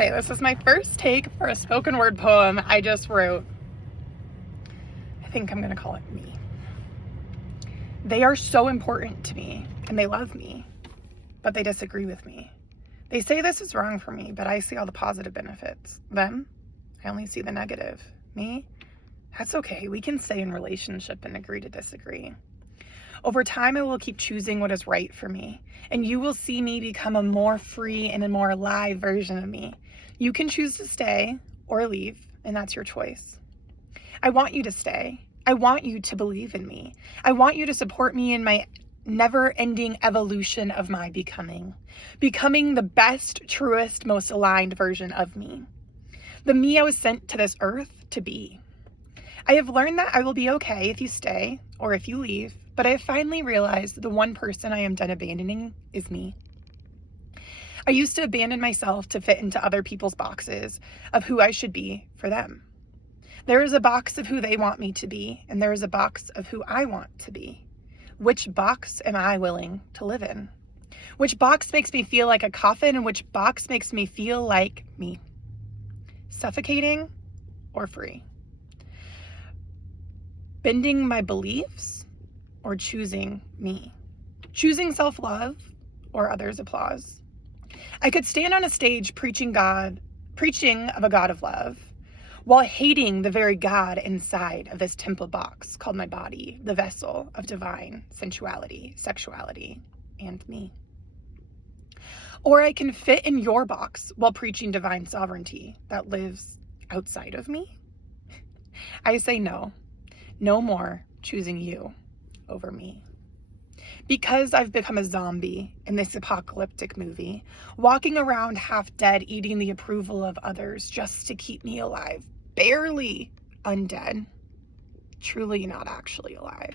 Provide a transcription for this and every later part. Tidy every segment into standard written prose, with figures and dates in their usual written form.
Okay, this is my first take for a spoken word poem I just wrote. I think I'm going to call it Me. They are so important to me, and they love me, but they disagree with me. They say this is wrong for me, but I see all the positive benefits. Them, I only see the negative. Me, that's okay. We can stay in relationship and agree to disagree. Over time, I will keep choosing what is right for me, and you will see me become a more free and a more alive version of me. You can choose to stay or leave, and that's your choice. I want you to stay. I want you to believe in me. I want you to support me in my never-ending evolution of my becoming the best, truest, most aligned version of me. The me I was sent to this earth to be. I have learned that I will be okay if you stay or if you leave, but I have finally realized the one person I am done abandoning is me. I used to abandon myself to fit into other people's boxes of who I should be for them. There is a box of who they want me to be, and there is a box of who I want to be. Which box am I willing to live in? Which box makes me feel like a coffin, and which box makes me feel like me? Suffocating or free? Bending my beliefs or choosing me? Choosing self-love or others' applause? I could stand on a stage preaching of a God of love, while hating the very God inside of this temple box called my body, the vessel of divine sensuality, sexuality, and me. Or I can fit in your box while preaching divine sovereignty that lives outside of me. I say no. No more choosing you over me. Because I've become a zombie in this apocalyptic movie, walking around half dead, eating the approval of others just to keep me alive, barely undead, truly not actually alive.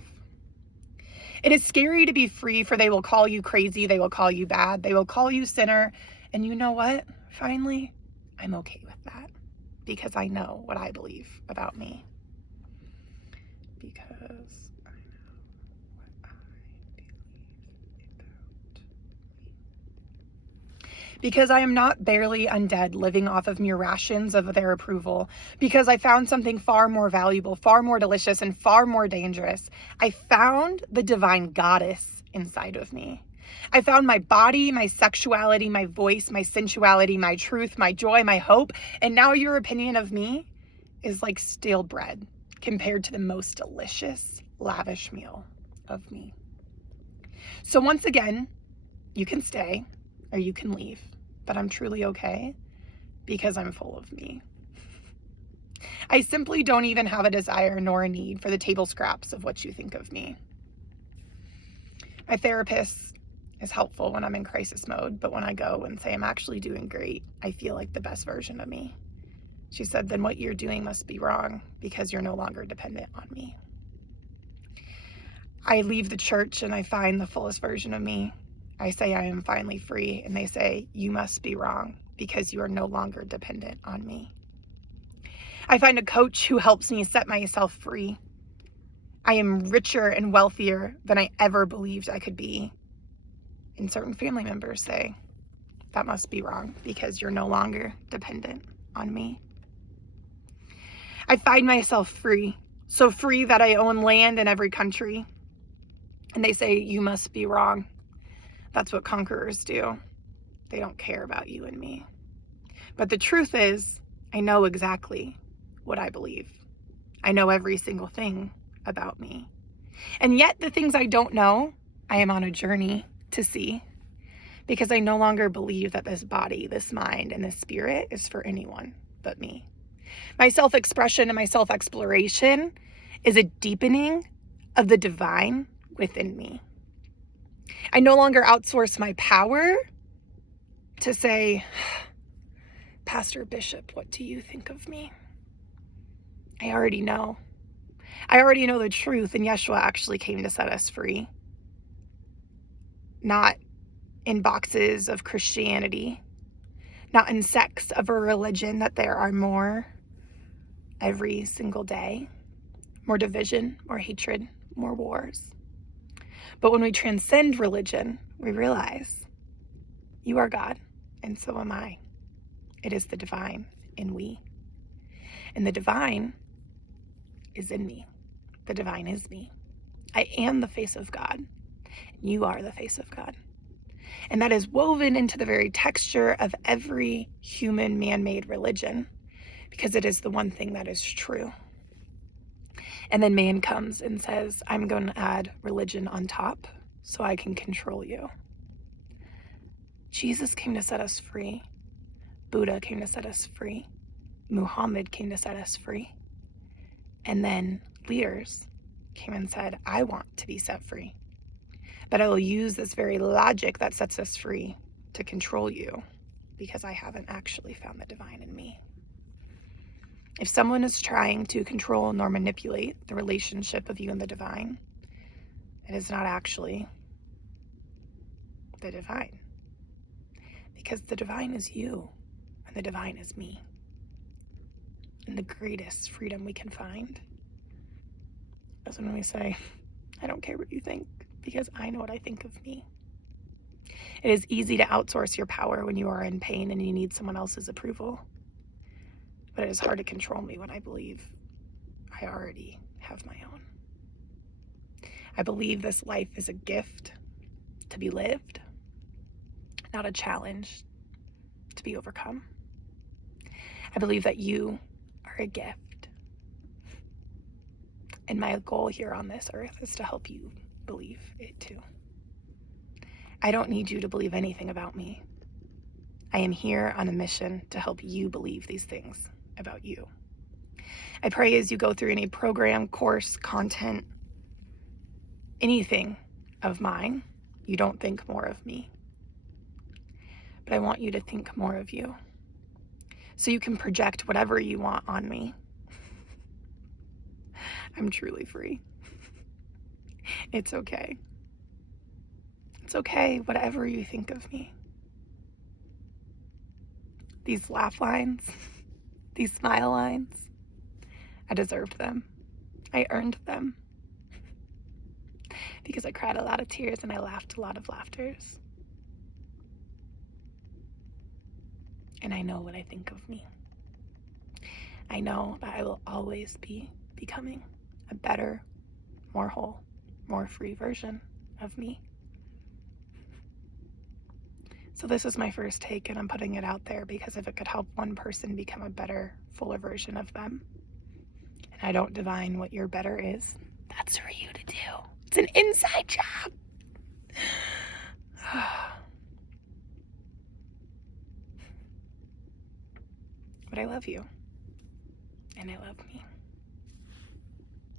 It is scary to be free, for they will call you crazy, they will call you bad, they will call you sinner, and you know what? Finally, I'm okay with that, because I know what I believe about me. Because I know what I believe about me. Because I am not barely undead living off of mere rations of their approval. Because I found something far more valuable, far more delicious, and far more dangerous. I found the divine goddess inside of me. I found my body, my sexuality, my voice, my sensuality, my truth, my joy, my hope. And now your opinion of me is like stale bread compared to the most delicious, lavish meal of me. So once again, you can stay or you can leave, but I'm truly okay because I'm full of me. I simply don't even have a desire nor a need for the table scraps of what you think of me. My therapist is helpful when I'm in crisis mode, but when I go and say I'm actually doing great, I feel like the best version of me. She said, then what you're doing must be wrong because you're no longer dependent on me. I leave the church and I find the fullest version of me. I say I am finally free, and they say, you must be wrong because you are no longer dependent on me. I find a coach who helps me set myself free. I am richer and wealthier than I ever believed I could be. And certain family members say, that must be wrong because you're no longer dependent on me. I find myself free, so free that I own land in every country. And they say, you must be wrong. That's what conquerors do. They don't care about you and me. But the truth is, I know exactly what I believe. I know every single thing about me. And yet the things I don't know, I am on a journey to see, because I no longer believe that this body, this mind, and this spirit is for anyone but me. My self-expression and my self-exploration is a deepening of the divine within me. I no longer outsource my power to say, Pastor Bishop, what do you think of me? I already know. I already know the truth, and Yeshua actually came to set us free. Not in boxes of Christianity, not in sects of a religion that there are more every single day, more division, more hatred, more wars. But when we transcend religion, we realize you are God and so am I. It is the divine in we. And the divine is in me. The divine is me. I am the face of God. You are the face of God. And that is woven into the very texture of every human man-made religion, because it is the one thing that is true. And then man comes and says, I'm going to add religion on top so I can control you. Jesus came to set us free. Buddha came to set us free. Muhammad came to set us free. And then leaders came and said, I want to be set free. But I will use this very logic that sets us free to control you, because I haven't actually found the divine in me. If someone is trying to control nor manipulate the relationship of you and the divine, it is not actually the divine. Because the divine is you, and the divine is me. And the greatest freedom we can find is when we say, I don't care what you think, because I know what I think of me. It is easy to outsource your power when you are in pain and you need someone else's approval. But it is hard to control me when I believe I already have my own. I believe this life is a gift to be lived, not a challenge to be overcome. I believe that you are a gift. And my goal here on this earth is to help you believe it too. I don't need you to believe anything about me. I am here on a mission to help you believe these things about you. I pray as you go through any program, course, content, anything of mine, you don't think more of me. But I want you to think more of you, so you can project whatever you want on me. I'm truly free. It's okay. It's okay, whatever you think of me. These laugh lines, these smile lines, I deserved them. I earned them. Because I cried a lot of tears and I laughed a lot of laughters. And I know what I think of me. I know that I will always be becoming a better, more whole, more free version of me. So this is my first take, and I'm putting it out there because if it could help one person become a better, fuller version of them, and I don't divine what your better is, that's for you to do. It's an inside job. But I love you, and I love me.